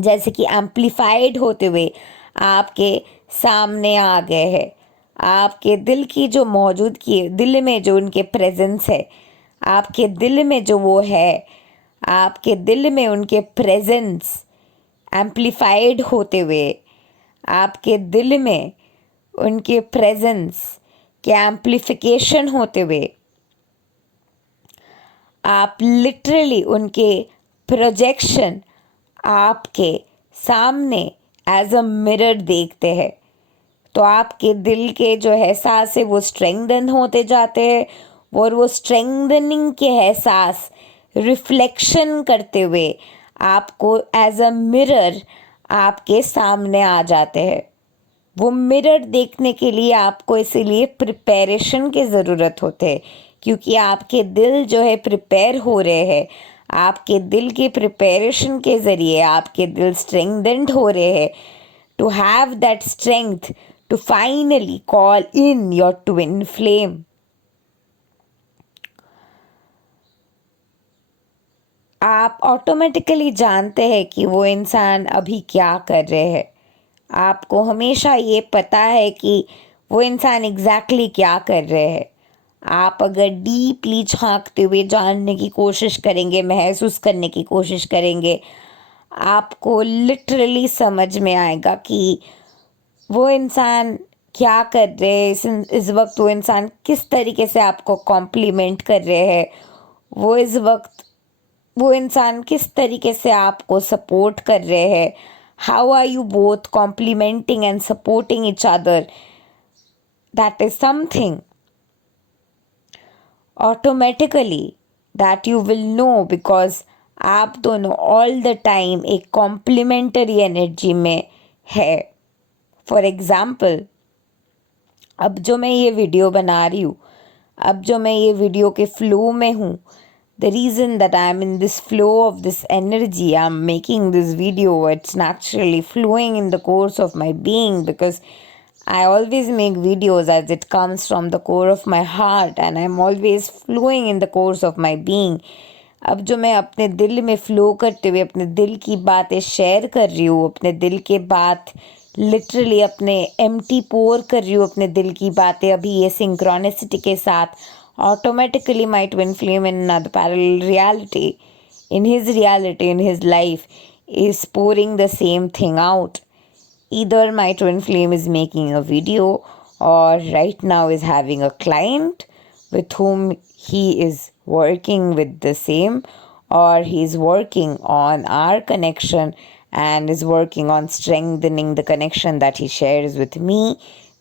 जैसे कि एम्प्लीफाइड होते हुए आपके सामने आ गए हैं। आपके दिल की जो मौजूदगी है, दिल में जो उनके प्रेजेंस है, आपके दिल में जो वो है, आपके दिल में उनके प्रेजेंस एम्प्लीफाइड होते हुए आपके दिल में उनके प्रेजेंस के एम्प्लीफिकेशन होते हुए आप लिटरली उनके प्रोजेक्शन आपके सामने एज अ मिरर देखते हैं। तो आपके दिल के जो एहसास है वो स्ट्रेंथन होते जाते हैं, और वो स्ट्रेंथनिंग के एहसास रिफ्लेक्शन करते हुए आपको एज अ मिरर आपके सामने आ जाते हैं। वो मिरर देखने के लिए आपको इसीलिए प्रिपरेशन की ज़रूरत होते है, क्योंकि आपके दिल जो है प्रिपेयर हो रहे हैं, आपके दिल के प्रिपरेशन के ज़रिए आपके दिल स्ट्रेंथेंड हो रहे हैं to have that strength to finally call in your twin flame. आप ऑटोमेटिकली जानते हैं कि वो इंसान अभी क्या कर रहे हैं। आपको हमेशा ये पता है कि वो इंसान एग्जैक्टली क्या कर रहे हैं। आप अगर डीपली झांकते हुए जानने की कोशिश करेंगे, महसूस करने की कोशिश करेंगे, आपको लिटरली समझ में आएगा कि वो इंसान क्या कर रहे हैं, इस वक्त वो इंसान किस तरीके से आपको कॉम्प्लीमेंट कर रहे हैं, वो इस वक्त वो इंसान किस तरीके से आपको सपोर्ट कर रहे हैं। How are you both complementing and supporting each other, that is something automatically that you will know, because आप दोनों ऑल द टाइम एक कॉम्प्लीमेंटरी एनर्जी में है। फॉर एग्ज़ाम्पल, अब जो मैं ये वीडियो बना रही हूँ, अब जो मैं ये वीडियो के फ्लो में हूँ, the reason that I'm in this flow of this energy, I'm making this video, it's naturally flowing in the course of my being, because I always make videos as it comes from the core of my heart, and I'm always flowing in the course of my being. अब जो मैं अपने दिल में फ़्लो करते हुए अपने दिल की बातें शेयर कर रही हूँ, अपने दिल के बात लिटरली अपने एम्प्टी पोर कर रही हूँ, अपने दिल की बातें अभी ये सिंक्रोनिसिटी के साथ, automatically my twin flame in another parallel reality, in his reality, in his life, is pouring the same thing out. Either my twin flame is making a video, or right now is having a client with whom he is working with the same, or he is working on our connection and is working on strengthening the connection that he shares with me.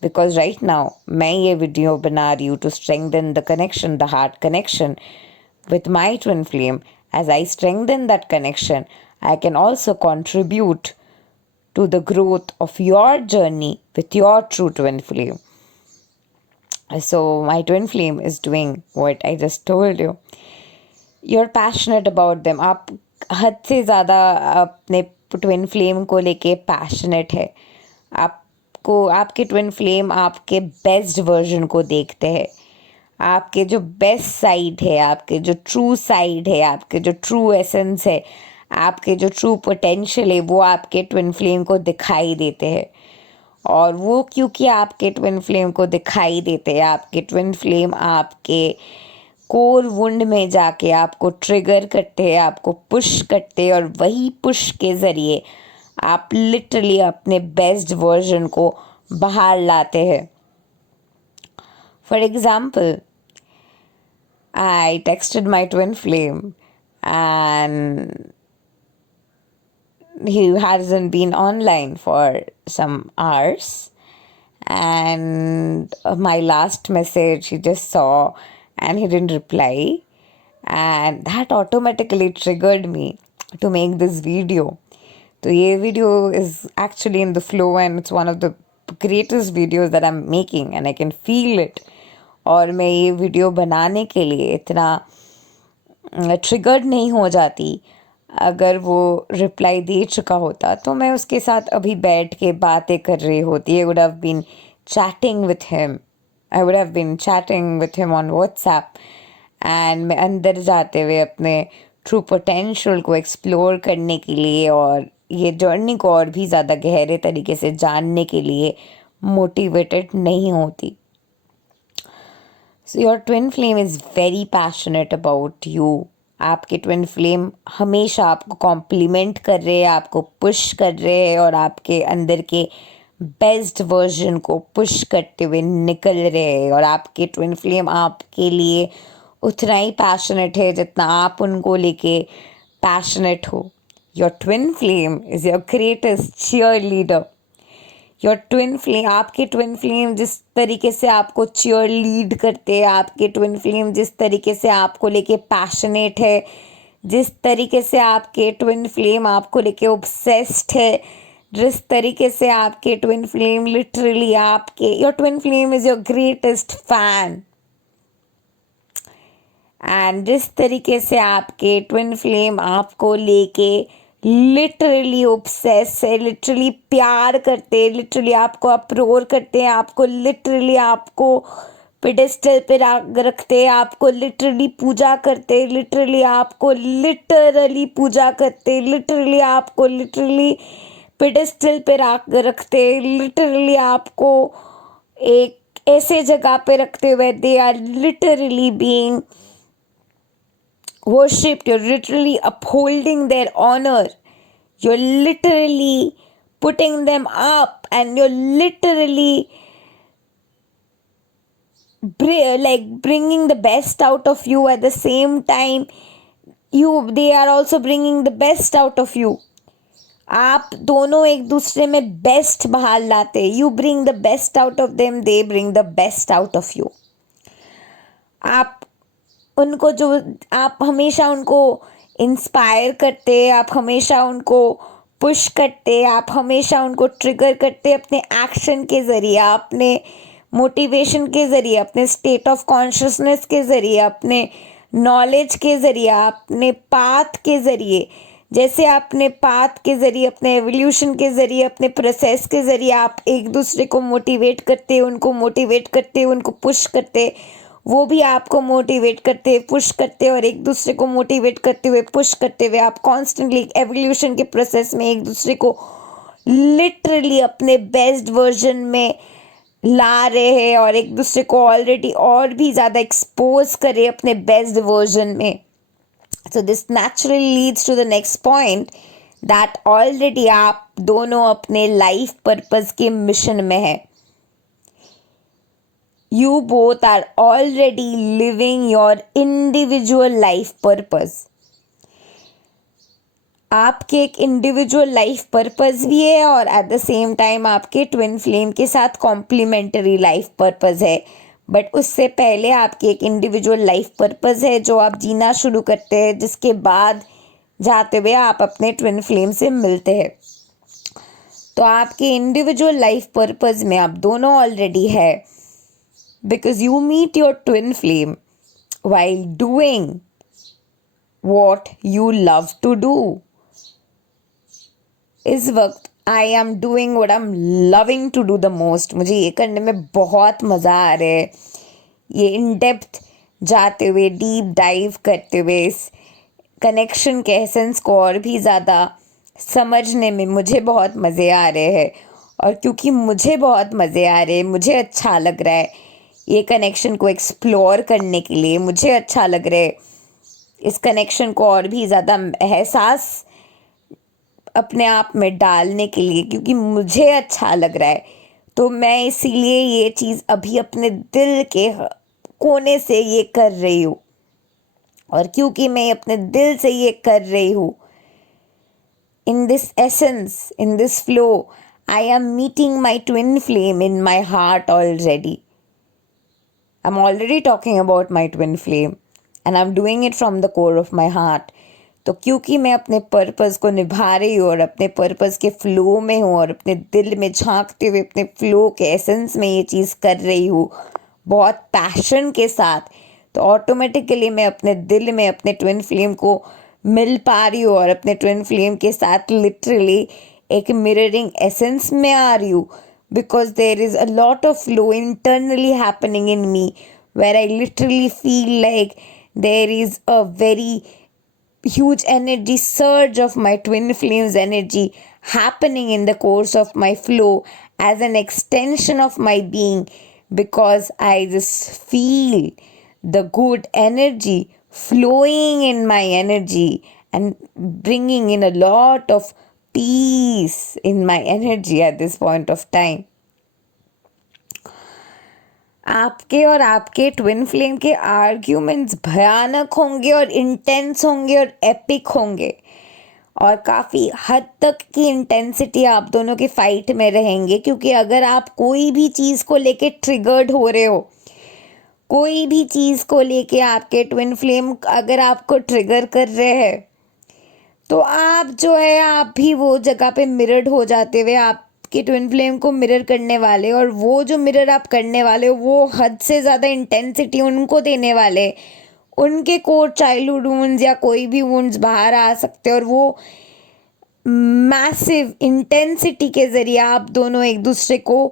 Because right now मैं ये वीडियो बना रही हूँ to strengthen the connection, the heart connection with my twin flame. As I strengthen that connection, I can also contribute to the growth of your journey with your true twin flame. So my twin flame is doing what I just told you. You're passionate about them. आप हद से ज़्यादा अपने ट्विन फ्लेम को लेके पैशनेट है. आपको आपके ट्विन फ्लेम आपके बेस्ट वर्जन को देखते हैं. आपके जो बेस्ट साइड है, आपके जो ट्रू साइड है, आपके जो ट्रू एसेंस है, आपके जो ट्रू पोटेंशियल है, वो आपके ट्विन फ्लेम को दिखाई देते हैं. और वो क्योंकि आपके ट्विन फ्लेम को दिखाई देते हैं, आपके ट्विन फ्लेम आपके कोर वुंड में जाके आपको ट्रिगर करते हैं, आपको पुश करते हैं, और वही पुश के ज़रिए आप लिटरली अपने बेस्ट वर्जन को बाहर लाते हैं. For example, I texted my twin flame and he hasn't been online for some hours, and my last message he just saw and he didn't reply, and that automatically triggered me to make this video. So this video is actually in the flow and it's one of the greatest videos that I'm making and I can feel it. और मैं ये वीडियो बनाने के लिए इतना ट्रिगर्ड नहीं हो जाती. अगर वो रिप्लाई दे चुका होता तो मैं उसके साथ अभी बैठ के बातें कर रही होती. I would have been chatting with him. I would have been chatting with him on WhatsApp. And मैं अंदर जाते हुए अपने ट्रू पोटेंशियल को एक्सप्लोर करने के लिए और ये जर्नी को और भी ज़्यादा गहरे तरीके से जानने के लिए मोटिवेटेड नहीं होती. So your twin flame is very passionate about you. आपके ट्विन फ्लेम हमेशा आपको कॉम्प्लीमेंट कर रहे हैं, आपको पुश कर रहे हैं और आपके अंदर के बेस्ट वर्जन को पुश करते हुए निकल रहे हैं. और आपके ट्विन फ्लेम आपके लिए उतना ही पैशनेट है जितना आप उनको लेके पैशनेट हो. Your twin flame is your greatest cheerleader. Your twin flame, आपके ट्विन फ्लेम जिस तरीके से आपको चीयर लीड करते हैं, आपके ट्विन फ्लेम जिस तरीके से आपको लेके पैशनेट है, जिस तरीके से आपके ट्विन फ्लेम आपको लेके ऑब्सेस्ड है, जिस तरीके से आपके ट्विन फ्लेम लिटरली आपके, your twin flame is your greatest fan. And जिस तरीके से आपके ट्विन फ्लेम आपको लेके लिटरली ऑब्सेस है, लिटरली प्यार करते हैं, लिटरली आपको अप्रोर करते हैं, आपको लिटरली आपको पेडेस्टल पे रखते हैं, आपको लिटरली पूजा करते हैं, लिटरली आपको लिटरली पूजा करते हैं, लिटरली आपको लिटरली पेडेस्टल पे रखते हैं, लिटरली आपको एक ऐसे जगह पे रखते हुए they are literally being worshipped. You're literally upholding their honor. You're literally putting them up and you're literally bringing the best out of you. At the same time, they are also bringing the best out of you. आप दोनों एक दूसरे में बेस्ट बाहर लाते. You bring the best out of them, they bring the best out of you. आप उनको जो आप हमेशा उनको इंस्पायर करते, आप हमेशा उनको पुश करते, आप हमेशा उनको ट्रिगर करते अपने एक्शन के ज़रिए, अपने मोटिवेशन के ज़रिए, अपने स्टेट ऑफ कॉन्शियसनेस के ज़रिए, अपने नॉलेज के ज़रिए, अपने पाथ के ज़रिए. जैसे अपने पाथ के ज़रिए, अपने एवोल्यूशन के ज़रिए, अपने प्रोसेस के ज़रिए आप एक दूसरे को मोटिवेट करते, उनको मोटिवेट करते, उनको पुश करते, वो भी आपको मोटिवेट करते, पुश करते, और एक दूसरे को मोटिवेट करते हुए पुश करते हुए आप कॉन्स्टेंटली एवोल्यूशन के प्रोसेस में एक दूसरे को लिटरली अपने बेस्ट वर्जन में ला रहे हैं और एक दूसरे को ऑलरेडी और भी ज़्यादा एक्सपोज करें अपने बेस्ट वर्जन में. So this naturally leads to the next point that already आप दोनों अपने लाइफ पर्पस के मिशन में है. You both are already living your individual life purpose. आपके एक इंडिविजुअल लाइफ पर्पस भी है और एट द सेम टाइम आपके ट्विन फ्लेम के साथ कॉम्प्लीमेंटरी लाइफ पर्पस है. बट उससे पहले आपकी एक इंडिविजुअल लाइफ पर्पस है जो आप जीना शुरू करते हैं, जिसके बाद जाते हुए आप अपने ट्विन फ्लेम से मिलते हैं. तो आपके इंडिविजुअल लाइफ पर्पस में आप दोनों ऑलरेडी है. because you meet your twin flame while doing what you love to do. इस वक्त I am doing what I am loving to do the most. मुझे ये करने में बहुत मज़ा आ रहा है. ये इन डेप्थ जाते हुए, डीप डाइव करते हुए इस कनेक्शन के एसेंस को और भी ज़्यादा समझने में मुझे बहुत मज़े आ रहे हैं. और क्योंकि मुझे बहुत मज़े आ रहे हैं, मुझे अच्छा लग रहा है ये कनेक्शन को एक्सप्लोर करने के लिए, मुझे अच्छा लग रहा है इस कनेक्शन को और भी ज़्यादा एहसास अपने आप में डालने के लिए, क्योंकि मुझे अच्छा लग रहा है. तो मैं इसीलिए ये चीज़ अभी अपने दिल के कोने से ये कर रही हूँ. और क्योंकि मैं अपने दिल से ये कर रही हूँ, in this essence, in this flow, I am meeting my twin flame in my heart already. I'm already talking about my twin flame and I'm doing it from the core of my heart. तो क्योंकि मैं अपने पर्पस को निभा रही हूँ और अपने पर्पस के फ्लो में हूँ और अपने दिल में झांकते हुए अपने फ्लो के एसेंस में ये चीज़ कर रही हूँ बहुत पैशन के साथ, तो ऑटोमेटिकली मैं अपने दिल में अपने ट्विन फ्लेम को मिल पा रही हूँ और अपने ट्विन फ्लेम के साथ लिटरली एक मिररिंग एसेंस में आ रही हूँ. Because there is a lot of flow internally happening in me where I literally feel like there is a very huge energy surge of my twin flames energy happening in the course of my flow as an extension of my being, because I just feel the good energy flowing in my energy and bringing in a lot of peace in my energy at this point of time. आपके और आपके ट्विन फ्लेम के आर्ग्यूमेंट्स भयानक होंगे और इंटेंस होंगे और एपिक होंगे और काफ़ी हद तक की इंटेंसिटी आप दोनों के फाइट में रहेंगे. क्योंकि अगर आप कोई भी चीज़ को लेके ट्रिगर्ड हो रहे हो, कोई भी चीज़ को लेके आपके ट्विन फ्लेम अगर आपको ट्रिगर कर रहे हैं, तो आप जो है आप भी वो जगह पे मिरर्ड हो जाते हुए आपके ट्विन फ्लेम को मिरर करने वाले, और वो जो मिरर आप करने वाले हो वो हद से ज़्यादा इंटेंसिटी उनको देने वाले. उनके कोर चाइल्डहुड वुंड्स या कोई भी वुंड्स बाहर आ सकते हैं और वो मैसिव इंटेंसिटी के ज़रिए आप दोनों एक दूसरे को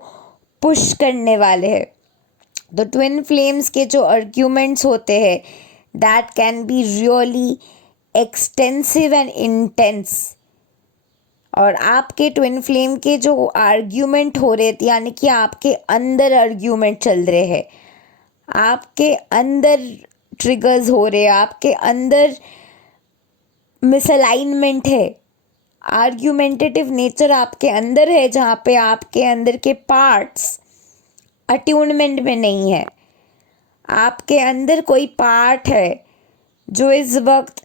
पुश करने वाले हैं. तो ट्विन फ्लेम्स के जो आर्ग्यूमेंट्स होते हैं that can be really extensive and intense. और आपके ट्विन फ्लेम के जो आर्ग्यूमेंट हो रहे थे, यानी कि आपके अंदर आर्ग्यूमेंट चल रहे हैं, आपके अंदर ट्रिगर्स हो रहे हैं, आपके अंदर मिसअलाइनमेंट है, आर्ग्यूमेंटेटिव नेचर आपके अंदर है, जहाँ पे आपके अंदर के पार्ट्स अट्यूनमेंट में नहीं है. आपके अंदर कोई पार्ट है जो इस वक्त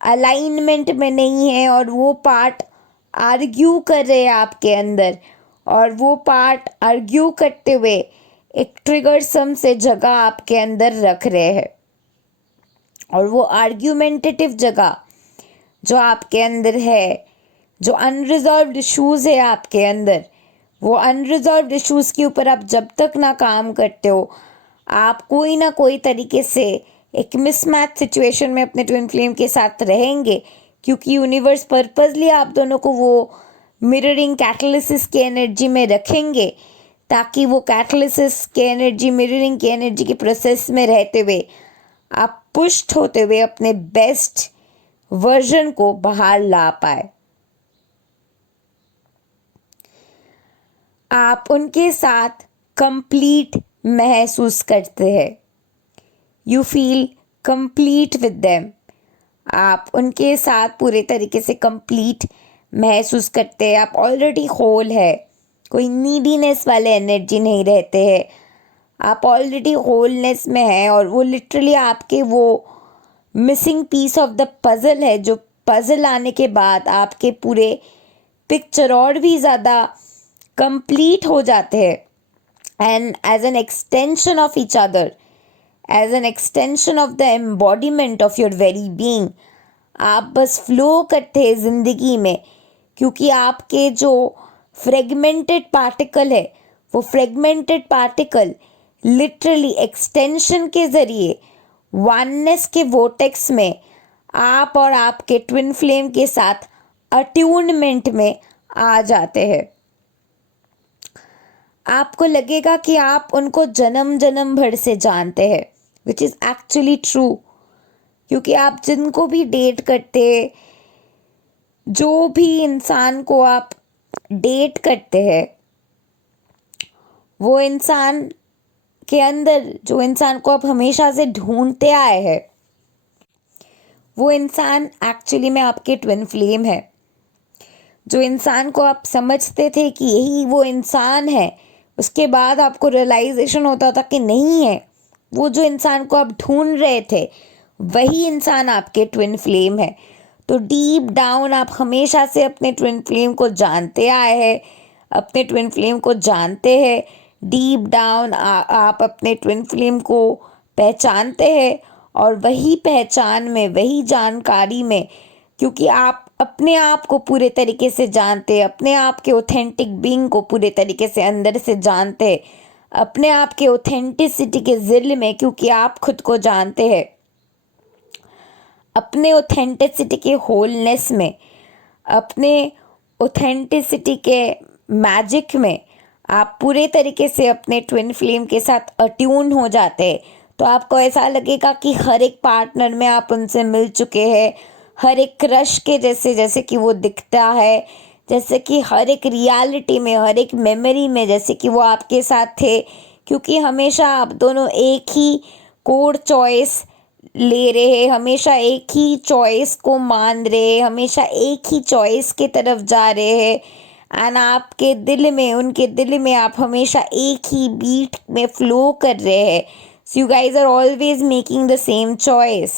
अलाइनमेंट में नहीं है और वो पार्ट आर्ग्यू कर रहे हैं आपके अंदर, और वो पार्ट आर्ग्यू करते हुए एक ट्रिगर सम से जगह आपके अंदर रख रहे हैं. और वो आर्ग्यूमेंटेटिव जगह जो आपके अंदर है, जो अनरिजॉल्व्ड इश्यूज़ है आपके अंदर, वो अनरिजॉल्व्ड इश्यूज़ के ऊपर आप जब तक ना काम करते हो, आप कोई ना कोई तरीके से एक मिसमैच सिचुएशन में अपने ट्विन फ्लेम के साथ रहेंगे. क्योंकि यूनिवर्स पर्पसली आप दोनों को वो मिररिंग कैटलिसिस के एनर्जी में रखेंगे, ताकि वो कैटलिसिस के एनर्जी, मिररिंग की एनर्जी के प्रोसेस में रहते हुए आप पुष्ट होते हुए अपने बेस्ट वर्जन को बाहर ला पाए. आप उनके साथ कंप्लीट महसूस करते हैं. You feel complete with them. आप उनके साथ पूरे तरीके से कंप्लीट महसूस करते हैं. आप ऑलरेडी होल है, कोई नीडीनेस वाले एनर्जी नहीं रहते हैं. आप ऑलरेडी होलनेस में हैं और वो लिटरली आपके वो missing piece of the puzzle है, जो पज़ल आने के बाद आपके पूरे पिक्चर और भी ज़्यादा कंप्लीट हो जाते हैं. And as an extension of each other, as an extension of the embodiment of your very being, आप बस फ्लो करते हैं ज़िंदगी में. क्योंकि आपके जो फ्रेगमेंटेड पार्टिकल है, वो फ्रेगमेंटेड पार्टिकल लिटरली एक्सटेंशन के ज़रिए वननेस के वोटेक्स में आप और आपके ट्विन फ्लेम के साथ अट्यूनमेंट में आ जाते हैं। आपको लगेगा कि आप उनको जन्म जन्म भर से जानते हैं, विच इज़ एक्चुअली ट्रू, क्योंकि आप जिनको भी डेट करते, जो भी इंसान को आप डेट करते हैं, वो इंसान के अंदर जो इंसान को आप हमेशा से ढूंढते आए हैं, वो इंसान एक्चुअली में आपके ट्विन फ्लेम है। जो इंसान को आप समझते थे कि यही वो इंसान है, उसके बाद आपको रियलाइजेशन होता था कि नहीं है, वो जो इंसान को आप ढूंढ रहे थे वही इंसान आपके ट्विन फ्लेम है। तो डीप डाउन आप हमेशा से अपने ट्विन फ्लेम को जानते आए हैं, अपने ट्विन फ्लेम को जानते हैं। डीप डाउन आप अपने ट्विन फ्लेम को पहचानते हैं, और वही पहचान में, वही जानकारी में, क्योंकि आप अपने आप को पूरे तरीके से जानते, अपने आप के ऑथेंटिक बीइंग को पूरे तरीके से अंदर से जानते, अपने आप के ऑथेंटिसिटी के ज़िल में, क्योंकि आप खुद को जानते हैं, अपने ऑथेंटिसिटी के होलनेस में, अपने ऑथेंटिसिटी के मैजिक में आप पूरे तरीके से अपने ट्विन फ्लेम के साथ अट्यून हो जाते हैं। तो आपको ऐसा लगेगा कि हर एक पार्टनर में आप उनसे मिल चुके हैं, हर एक क्रश के जैसे जैसे कि वो दिखता है, जैसे कि हर एक रियलिटी में, हर एक मेमोरी में जैसे कि वो आपके साथ थे, क्योंकि हमेशा आप दोनों एक ही कोड चॉइस ले रहे हैं, हमेशा एक ही चॉइस को मान रहे, हमेशा एक ही चॉइस की तरफ जा रहे हैं, एंड आपके दिल में, उनके दिल में आप हमेशा एक ही बीट में फ्लो कर रहे हैं। So you guys are always making the same choice.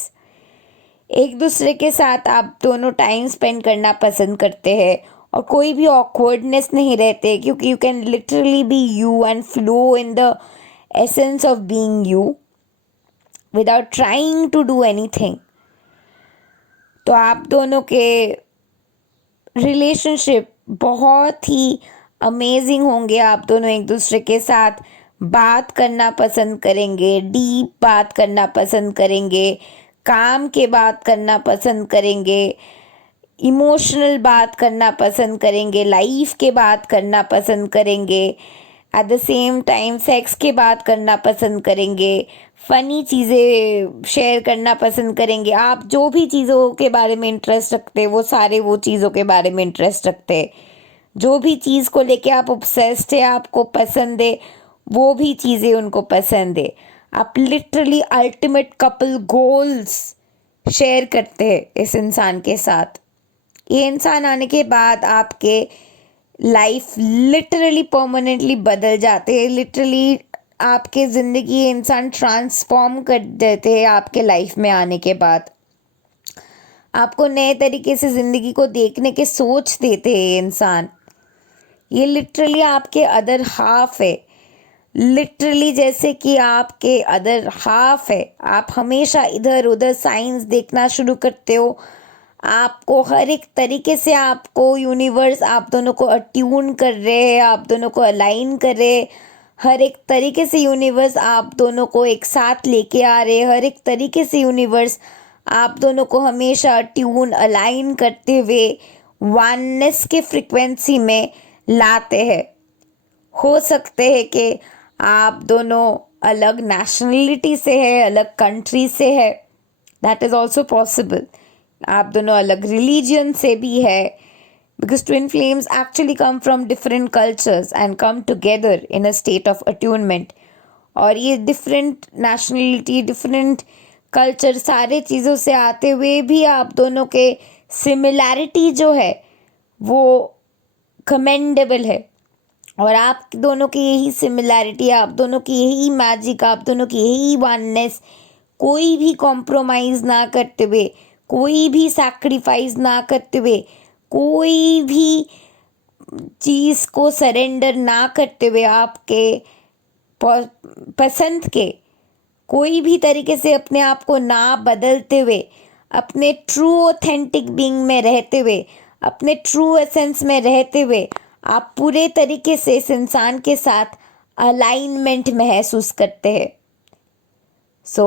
एक दूसरे के साथ आप दोनों टाइम स्पेंड करना पसंद करते हैं, और कोई भी ऑकवर्डनेस नहीं रहते, क्योंकि you can literally be you and flow in the essence of being you without trying to do anything. तो आप दोनों के रिलेशनशिप बहुत ही अमेजिंग होंगे। आप दोनों एक दूसरे के साथ बात करना पसंद करेंगे, डीप बात करना पसंद करेंगे, काम के बात करना पसंद करेंगे, इमोशनल बात करना पसंद करेंगे, लाइफ के बात करना पसंद करेंगे, at the same time sex के बात करना पसंद करेंगे, फ़नी चीज़ें शेयर करना पसंद करेंगे। आप जो भी चीज़ों के बारे में इंटरेस्ट रखते हैं, वो सारे वो चीज़ों के बारे में इंटरेस्ट रखते हैं। जो भी चीज़ को लेके आप ऑब्सेस्ड है, आपको पसंद है, वो भी चीज़ें उनको पसंद है। आप literally ultimate couple goals share करते हैं इस इंसान के साथ। ये इंसान आने के बाद आपके लाइफ लिटरली परमानेंटली बदल जाते हैं। लिटरली आपके ज़िंदगी ये इंसान ट्रांसफॉर्म कर देते हैं आपके लाइफ में आने के बाद। आपको नए तरीके से ज़िंदगी को देखने के सोच देते हैं ये इंसान। ये लिटरली आपके अदर हाफ है, लिटरली जैसे कि आपके अदर हाफ है। आप हमेशा इधर उधर साइंस देखना शुरू करते हो। आपको हर एक तरीके से, आपको यूनिवर्स आप दोनों को अट्यून कर रहे हैं, आप दोनों को अलाइन कर रहे हैं। हर एक तरीके से यूनिवर्स आप दोनों को एक साथ लेके आ रहे हैं। हर एक तरीके से यूनिवर्स आप दोनों को हमेशा ट्यून अलाइन करते हुए वननेस के फ्रिक्वेंसी में लाते हैं। हो सकते हैं कि आप दोनों अलग नेशनलिटी से है, अलग कंट्री से है, दैट इज़ ऑल्सो पॉसिबल। आप दोनों अलग रिलीजन से भी है, because twin flames actually come from different cultures and come together in a state of attunement। और ये डिफरेंट नेशनलिटी, डिफरेंट कल्चर, सारे चीज़ों से आते हुए भी आप दोनों के सिमिलैरिटी जो है वो कमेंडेबल है। और आप दोनों की यही सिमिलैरिटी, आप दोनों की यही मैजिक, आप दोनों की यही वननेस, कोई भी कॉम्प्रोमाइज़ ना करते हुए, कोई भी सैक्रिफाइस ना करते हुए, कोई भी चीज़ को सरेंडर ना करते हुए, आपके पसंद के कोई भी तरीके से अपने आप को ना बदलते हुए, अपने ट्रू ऑथेंटिक बीइंग में रहते हुए, अपने ट्रू एसेंस में रहते हुए, आप पूरे तरीके से इस इंसान के साथ अलाइनमेंट महसूस करते हैं. So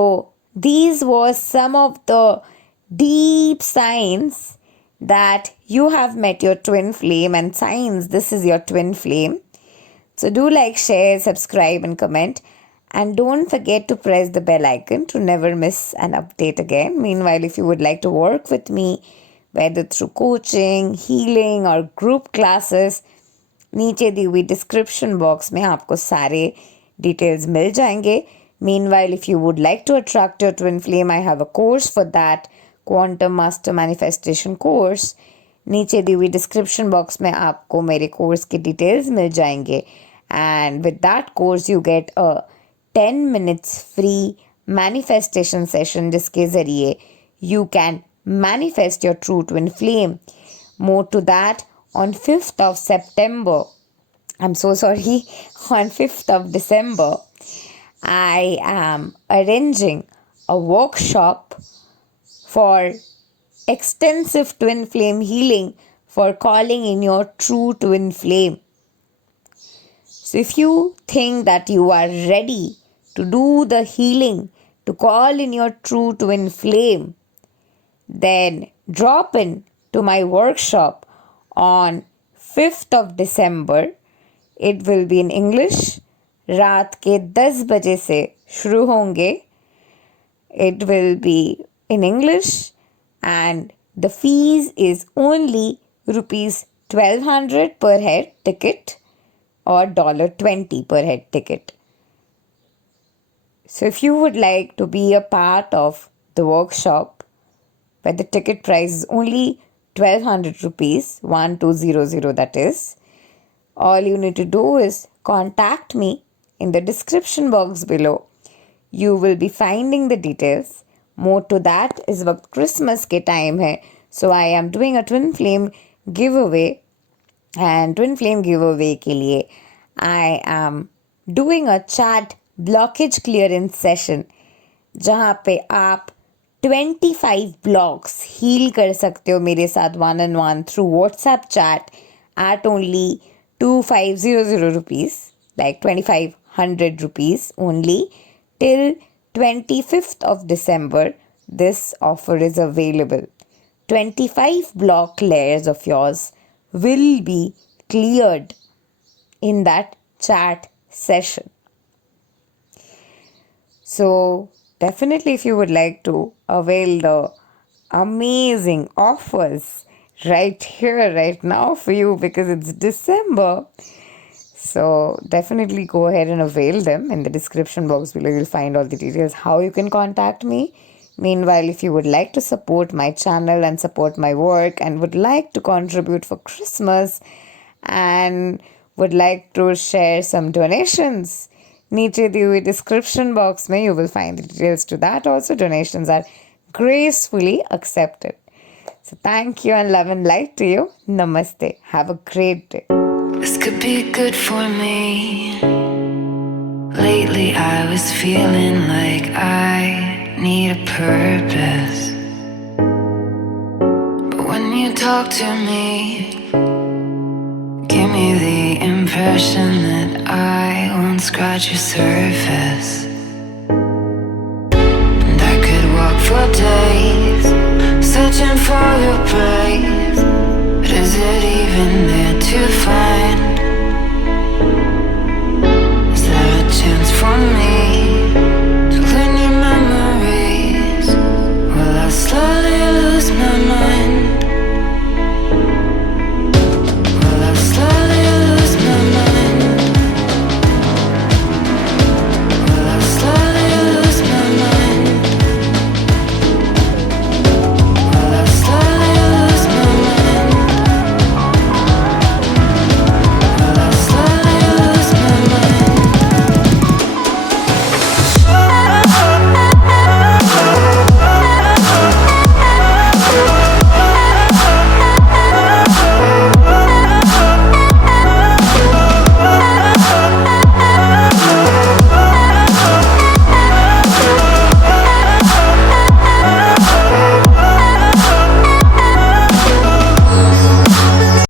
these were some of the deep signs that you have met your twin flame, and signs this is your twin flame. So do like, share, subscribe and comment, and don't forget to press the bell icon to never miss an update again. Meanwhile, if you would like to work with me, whether through coaching, healing or group classes, नीचे दी हुई डिस्क्रिप्शन बॉक्स में आपको सारे डिटेल्स मिल जाएंगे. Meanwhile, if you would like to attract your twin flame, I have a course for that, Quantum Master Manifestation course. नीचे दी हुई डिस्क्रिप्शन बॉक्स में आपको मेरे कोर्स के डिटेल्स मिल जाएंगे. And with that course, you get a 10 minutes free manifestation session जिसके ज़रिए you can manifest your true twin flame. More to that, on 5th of September, I'm so sorry, on 5th of December, I am arranging a workshop for extensive twin flame healing for calling in your true twin flame. So if you think that you are ready to do the healing to call in your true twin flame, then drop in to my workshop on 5th of December. It will be in English. रात के 10 बजे से शुरू होंगे. It will be in English and the fees is only rupees 1200 per head ticket or $20 per head ticket. So if you would like to be a part of the workshop, where the ticket price is only 1200 rupees, 1200 that is, all you need to do is contact me in the description box below. You will be finding the details. More to that, is वक्त Christmas के time है, so I am doing a twin flame giveaway, and twin flame giveaway के लिए I am doing a chat blockage clearance session जहाँ पे आप 25 blocks heal कर सकते हो मेरे साथ one-on-one through WhatsApp chat at only 2500 rupees, like 2500 rupees only, till 25th of December. This offer is available. 25 block layers of yours will be cleared in that chat session. So definitely, if you would like to avail the amazing offers right here, right now for you, because it's December, so definitely go ahead and avail them. In the description box below, you'll find all the details how you can contact me. Meanwhile, if you would like to support my channel and support my work and would like to contribute for Christmas and would like to share some donations, नीचे दी हुई description box में you will find the details to that also. Donations are gracefully accepted. So thank you and love and light to you. Namaste. Have a great day. This could be good for me. Lately I was feeling like I need a purpose. But when you talk to me, give me the impression that I won't scratch your surface. And I could walk for days searching for your praise.